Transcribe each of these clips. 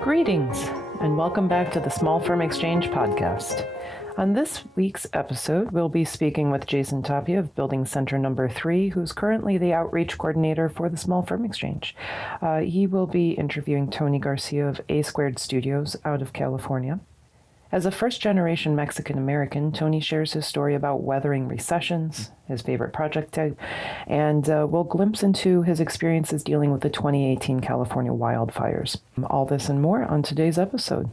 Greetings, and welcome back to the Small Firm Exchange podcast. On this week's episode, we'll be speaking with Jason Tapia of Building Center Number 3, who's currently the outreach coordinator for the Small Firm Exchange. He will be interviewing Tony Garcia of A2 Studios out of California. As a first-generation Mexican-American, Tony shares his story about weathering recessions, his favorite project type, and we'll glimpse into his experiences dealing with the 2018 California wildfires. All this and more on today's episode,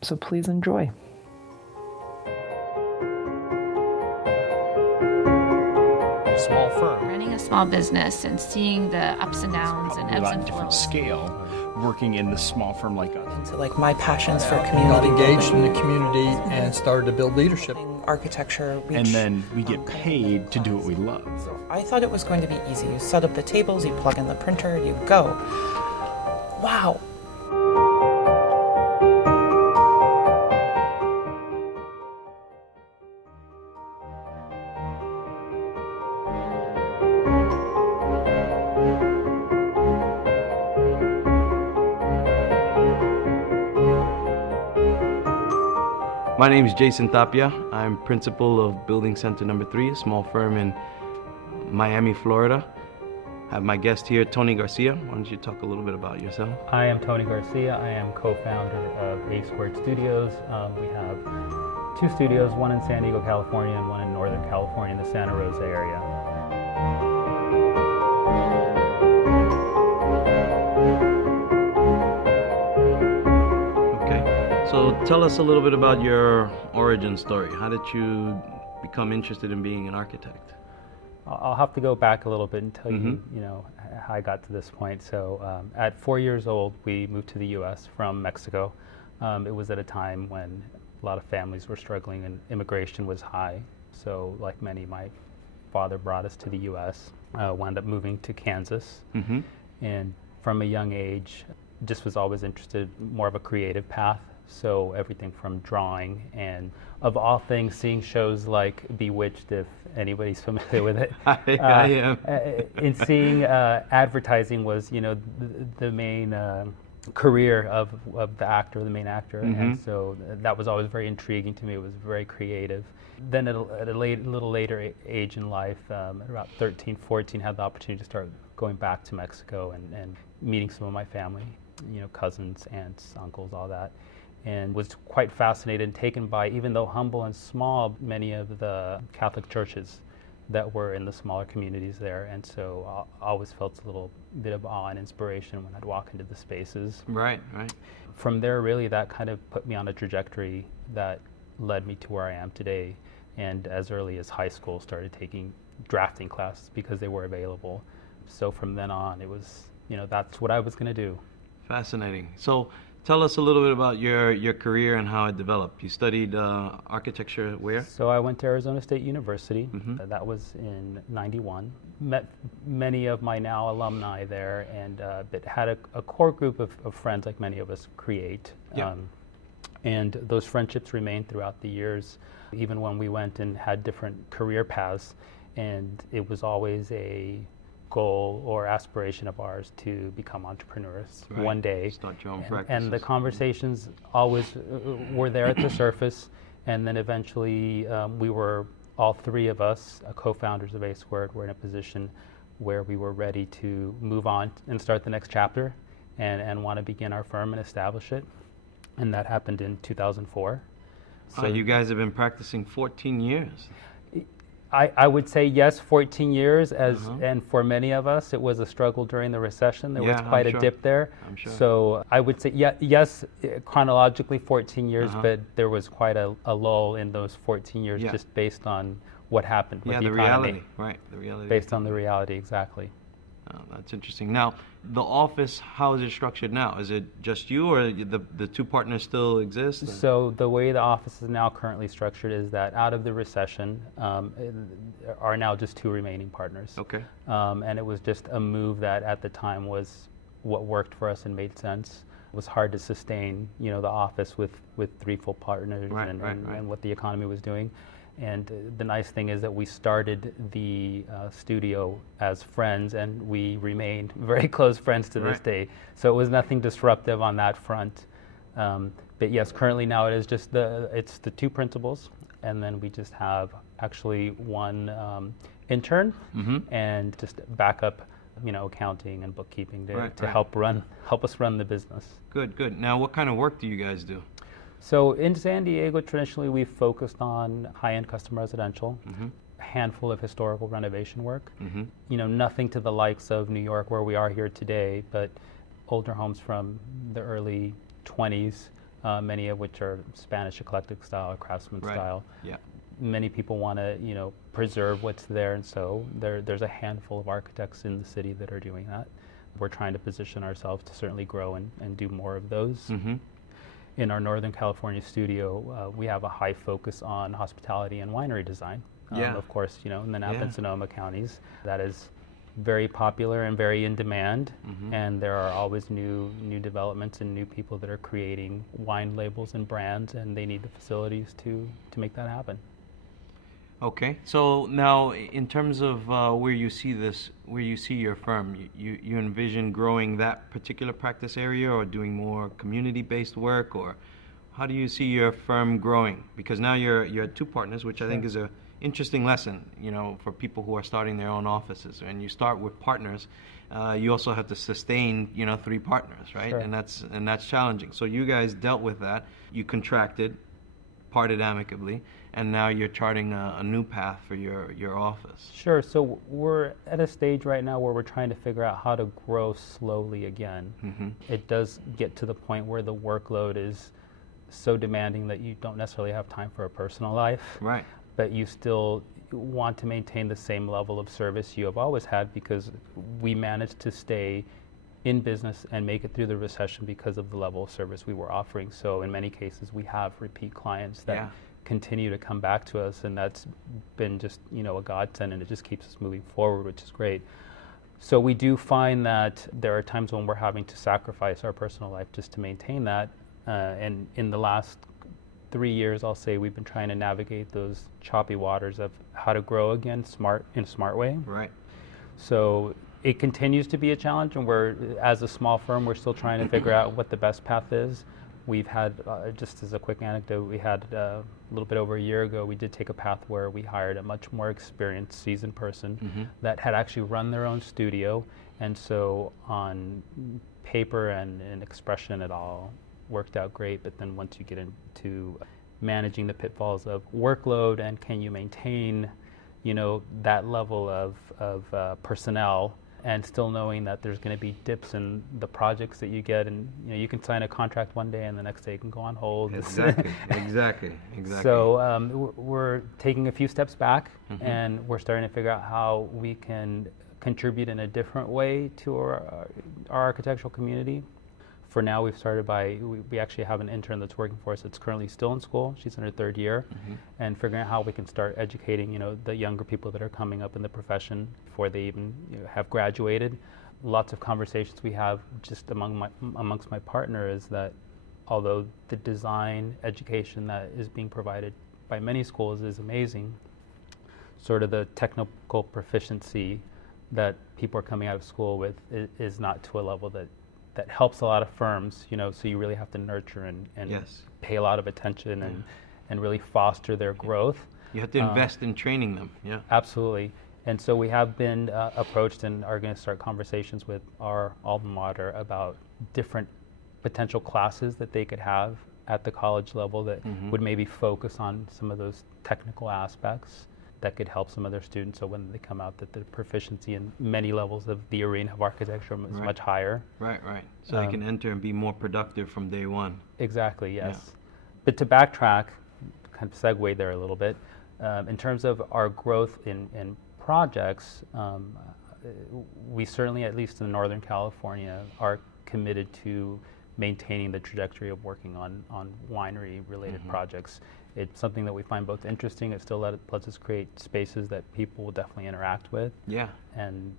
so please enjoy. Small firm. Running a small business and seeing the ups and downs and ebbs and different flows. scale working in the small firm like us. Into like my passions for Got community engaged in building, the community and started to build leadership. architecture, And then we get paid to do what we love. So I thought it was going to be easy. You set up the tables, you plug in the printer, you go. Wow. My name is Jason Tapia. I'm principal of Building Center Number 3, a small firm in Miami, Florida. I have my guest here, Tony Garcia. Why don't you talk a little bit about yourself? I am Tony Garcia. I am co-founder of A2 Studios. We have two studios, one in San Diego, California, and one in Northern California in the Santa Rosa area. So tell us a little bit about your origin story. How did you become interested in being an architect? I'll have to go back a little bit and tell you how I got to this point. So at 4 years old, we moved to the U.S. from Mexico. It was at a time when a lot of families were struggling and immigration was high. So like many, my father brought us to the U.S., wound up moving to Kansas. And from a young age, just was always interested more of a creative path. So everything from drawing and, of all things, seeing shows like Bewitched, if anybody's familiar with it. I am. And seeing advertising was, the main career of the actor, the main actor. And so that was always very intriguing to me. It was very creative. Then at a little later age in life, about 13, 14, had the opportunity to start going back to Mexico and meeting some of my family, cousins, aunts, uncles, all that. And was quite fascinated and taken by, even though humble and small, many of the Catholic churches that were in the smaller communities there. And so I always felt a little bit of awe and inspiration when I'd walk into the spaces. Right. From there, really, that kind of put me on a trajectory that led me to where I am today. And as early as high school, started taking drafting classes because they were available. So from then on, it was, that's what I was going to do. Fascinating. So tell us a little bit about your career and how it developed. You studied architecture where? So I went to Arizona State University. That was in '91. Met many of my now alumni there, and but had a core group of friends, like many of us create. And those friendships remained throughout the years, even when we went and had different career paths. And it was always a goal or aspiration of ours to become entrepreneurs one day. Start your own practices. And the conversations always were there at the surface. And then eventually we were, all three of us, co-founders of A2, were in a position where we were ready to move on and start the next chapter and want to begin our firm and establish it. And that happened in 2004. So you guys have been practicing 14 years. I would say yes, 14 years, and for many of us, it was a struggle during the recession. There was quite a dip there. I'm sure. So I would say, yes, chronologically 14 years, but there was quite a lull in those 14 years just based on what happened with the economy. Reality, right, the reality. Based on the reality, exactly. Oh, that's interesting. Now, the office, how is it structured now? Is it just you, or the two partners still exist? So the way the office is now currently structured is that out of the recession are now just two remaining partners. Okay. And it was just a move that at the time was what worked for us and made sense. It was hard to sustain, the office with three full partners and what the economy was doing. And the nice thing is that we started the studio as friends, and we remained very close friends to this day. So it was nothing disruptive on that front. But yes, currently now it's the two principals, and then we just have actually one intern and just backup, accounting and bookkeeping to help us run the business. Good. Now, what kind of work do you guys do? So in San Diego, traditionally we've focused on high-end custom residential, a handful of historical renovation work. Nothing to the likes of New York where we are here today, but older homes from the early 20s, many of which are Spanish eclectic style or craftsman style. Yeah. Many people want to, preserve what's there, and so there's a handful of architects in the city that are doing that. We're trying to position ourselves to certainly grow and do more of those. In our Northern California studio, we have a high focus on hospitality and winery design. Of course, in the Napa and Sonoma counties, that is very popular and very in demand. And there are always new developments and new people that are creating wine labels and brands, and they need the facilities to make that happen. Okay, so now in terms of where you see your firm, you envision growing that particular practice area, or doing more community-based work, or how do you see your firm growing? Because now you're two partners, which I think is a interesting lesson, for people who are starting their own offices. And you start with partners, you also have to sustain, 3 partners, right? Sure. And that's challenging. So you guys dealt with that. You contracted, parted amicably, and now you're charting a new path for your office. Sure. So we're at a stage right now where we're trying to figure out how to grow slowly again. It does get to the point where the workload is so demanding that you don't necessarily have time for a personal life. Right. But you still want to maintain the same level of service you have always had, because we managed to stay in business and make it through the recession because of the level of service we were offering. So in many cases, we have repeat clients that continue to come back to us, and that's been just, a godsend, and it just keeps us moving forward, which is great. So we do find that there are times when we're having to sacrifice our personal life just to maintain that. And in the last 3 years, I'll say, we've been trying to navigate those choppy waters of how to grow again in a smart way. Right. So it continues to be a challenge, and as a small firm, we're still trying to figure out what the best path is. We've had, just as a quick anecdote, we had a little bit over a year ago, we did take a path where we hired a much more experienced, seasoned person that had actually run their own studio. And so on paper and in expression, it all worked out great. But then once you get into managing the pitfalls of workload and can you maintain, that level of personnel, and still knowing that there's going to be dips in the projects that you get, and you can sign a contract one day and the next day it can go on hold. Exactly. So we're taking a few steps back, and we're starting to figure out how we can contribute in a different way to our architectural community. For now, we've started we actually have an intern that's working for us that's currently still in school. She's in her 3rd year, and figuring out how we can start educating, the younger people that are coming up in the profession before they even have graduated. Lots of conversations we have just amongst my partner is that although the design education that is being provided by many schools is amazing, sort of the technical proficiency that people are coming out of school with is not to a level that helps a lot of firms, so you really have to nurture and pay a lot of attention and really foster their growth. You have to invest in training them. Yeah. Absolutely. And so we have been approached and are going to start conversations with our alma mater about different potential classes that they could have at the college level that would maybe focus on some of those technical aspects that could help some of their students, so when they come out that the proficiency in many levels of the arena of architecture is much higher. Right. So they can enter and be more productive from day one. Exactly, yes. Yeah. But to backtrack, kind of segue there a little bit, in terms of our growth in projects, we certainly, at least in Northern California, are committed to maintaining the trajectory of working on winery-related projects. It's something that we find both interesting. It still lets us create spaces that people will definitely interact with. Yeah. And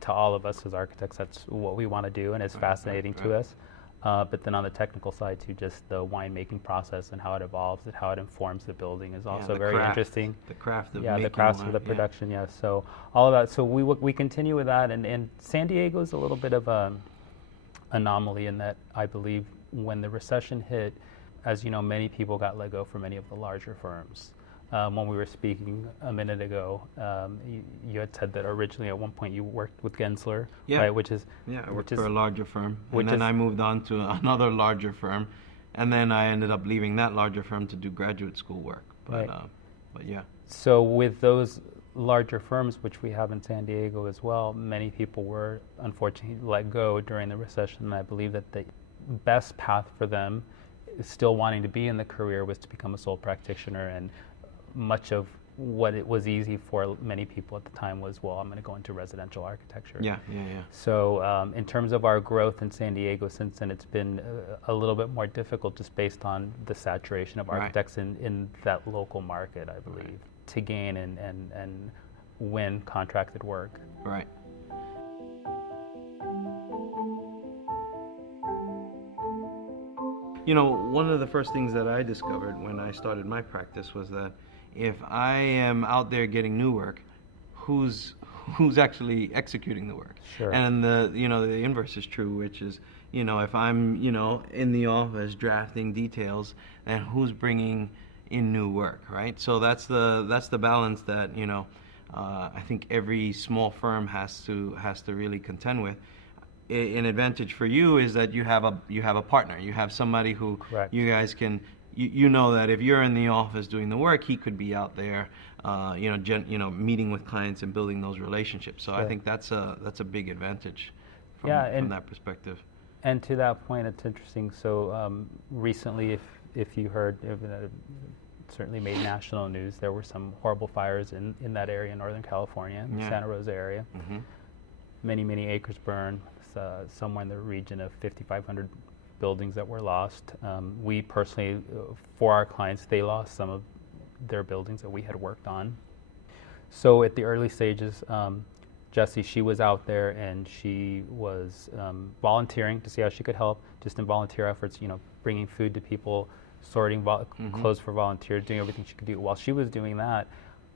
to all of us as architects, that's what we want to do, and it's fascinating to us. But then on the technical side too, just the winemaking process and how it evolves and how it informs the building is also the very craft, interesting. The craft of yeah, making the crafts wine, of the production. Yeah. So all of that. So we continue with that, and San Diego is a little bit of a anomaly in that I believe when the recession hit, as you know, many people got let go from many of the larger firms. When we were speaking a minute ago, you had said that originally at one point you worked with Gensler, Yeah. right? Which is I worked for a larger firm, and then is- I moved on to another larger firm, and then I ended up leaving that larger firm to do graduate school work. But, Right. but yeah. So with those larger firms, which we have in San Diego as well, many people were unfortunately let go during the recession, and I believe that the best path for them, still wanting to be in the career, was to become a sole practitioner. And much of what it was easy for many people at the time was, well, I'm going to go into residential architecture. Yeah. So in terms of our growth in San Diego since then, it's been a little bit more difficult just based on the saturation of architects in that local market, I believe, to gain and win contracted work. Right. You know, one of the first things that I discovered when I started my practice was that if I am out there getting new work, who's actually executing the work? Sure. And the inverse is true, which is, if I'm, in the office drafting details, then who's bringing in new work, right? So that's the balance that, I think every small firm has to really contend with. An advantage for you is that you have a partner. You have somebody who Correct. you guys can. You know that if you're in the office doing the work, he could be out there, meeting with clients and building those relationships. So I think that's a big advantage from that perspective. And to that point, it's interesting. So recently, if you heard, it certainly made national news. There were some horrible fires in that area in Northern California, in the Santa Rosa area. Mm-hmm. Many acres burned. Somewhere in the region of 5,500 buildings that were lost. We personally, for our clients, they lost some of their buildings that we had worked on. So at the early stages, Jessie, she was out there and she was volunteering to see how she could help, just in volunteer efforts, bringing food to people, sorting clothes for volunteers, doing everything she could do. While she was doing that,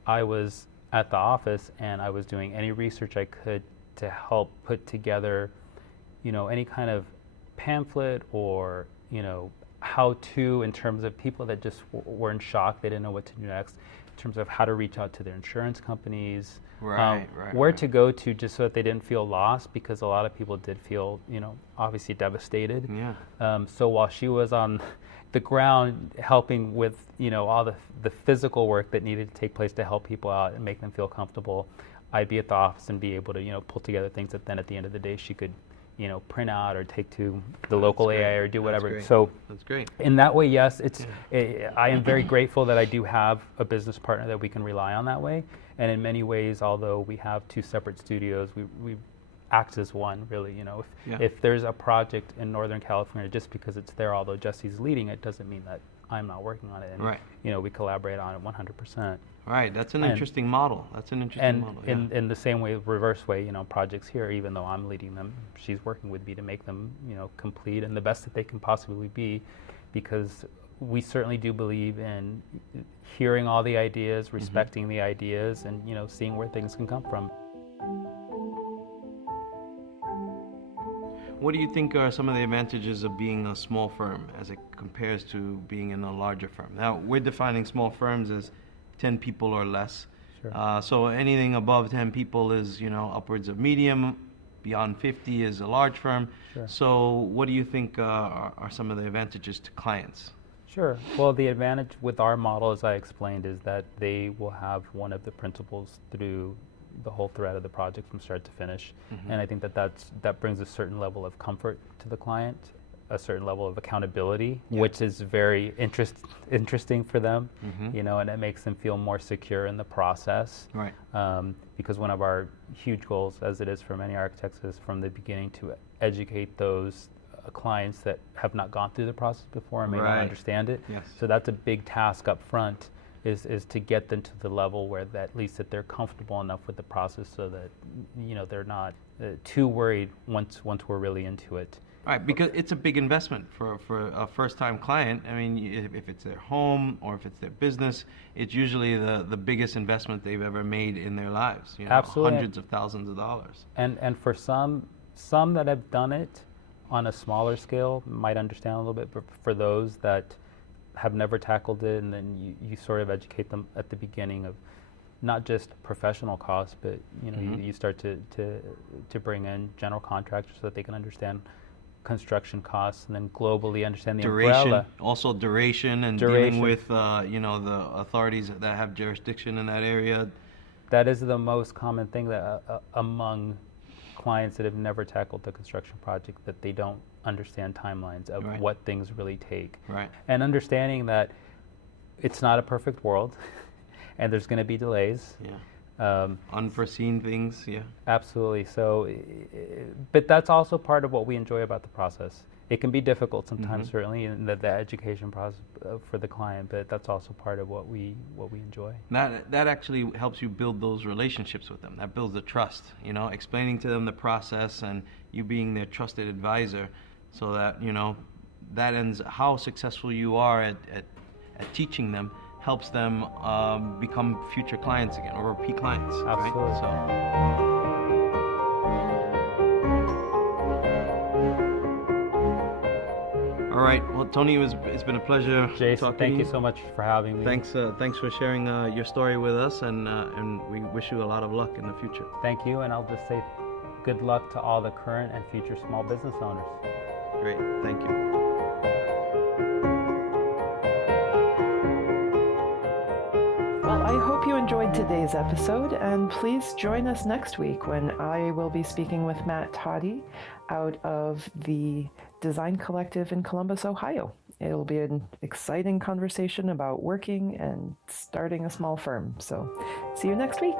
I was at the office and I was doing any research I could to help put together, any kind of pamphlet or, how-to in terms of people that just were in shock. They didn't know what to do next, in terms of how to reach out to their insurance companies, where to go to, just so that they didn't feel lost, because a lot of people did feel, obviously devastated. Yeah. So while she was on the ground helping with, all the physical work that needed to take place to help people out and make them feel comfortable, I'd be at the office and be able to, pull together things that then at the end of the day she could, print out or take to the local AIA or do whatever. So that's great. In that way, yes, I am very grateful that I do have a business partner that we can rely on that way. And in many ways, although we have two separate studios, we act as one, really. If there's a project in Northern California, just because it's there, although Jessie's leading it, doesn't mean that I'm not working on it. And, we collaborate on it 100%. Right, that's an interesting model. In the same way, reverse way, projects here, even though I'm leading them, she's working with me to make them, complete and the best that they can possibly be, because we certainly do believe in hearing all the ideas, respecting the ideas, and, seeing where things can come from. What do you think are some of the advantages of being a small firm as it compares to being in a larger firm? Now, we're defining small firms as 10 people or less. Sure. So anything above 10 people is, upwards of medium. Beyond 50 is a large firm. Sure. So what do you think are some of the advantages to clients? Sure. Well, the advantage with our model, as I explained, is that they will have one of the principals through the whole thread of the project from start to finish. And I think that brings a certain level of comfort to the client, a certain level of accountability, which is very interesting for them, and it makes them feel more secure in the process. Right. Because one of our huge goals, as it is for many architects, is from the beginning to educate those clients that have not gone through the process before and may not understand it. Yes. So that's a big task up front. is to get them to the level where at least that they're comfortable enough with the process so that they're not too worried once we're really into it. Right, because it's a big investment for a first-time client. I mean, if it's their home or if it's their business, it's usually the biggest investment they've ever made in their lives. Absolutely. Hundreds of thousands of dollars. And for some that have done it on a smaller scale might understand a little bit, but for those that have never tackled it, and then you sort of educate them at the beginning of not just professional costs, but you start to bring in general contractors so that they can understand construction costs, and then globally understand the umbrella. Also duration, and dealing with the authorities that have jurisdiction in that area. That is the most common thing that among clients that have never tackled the construction project, that they don't understand timelines of what things really take. Right. And understanding that it's not a perfect world and there's going to be delays. Yeah. Unforeseen things, yeah. Absolutely. So, but that's also part of what we enjoy about the process. It can be difficult sometimes, certainly, in the education process for the client, but that's also part of what we enjoy. That actually helps you build those relationships with them. That builds the trust, explaining to them the process and you being their trusted advisor, so that, that ends how successful you are at teaching them helps them become future clients again, or repeat clients. Absolutely. Right? So. All right. Well, Tony, it's been a pleasure. Jason, thank you so much for having me. Thanks for sharing your story with us, and we wish you a lot of luck in the future. Thank you, and I'll just say good luck to all the current and future small business owners. Great. Thank you. I hope you enjoyed today's episode, and please join us next week when I will be speaking with Matt Toddy out of the Design Collective in Columbus, Ohio. It'll be an exciting conversation about working and starting a small firm. So see you next week.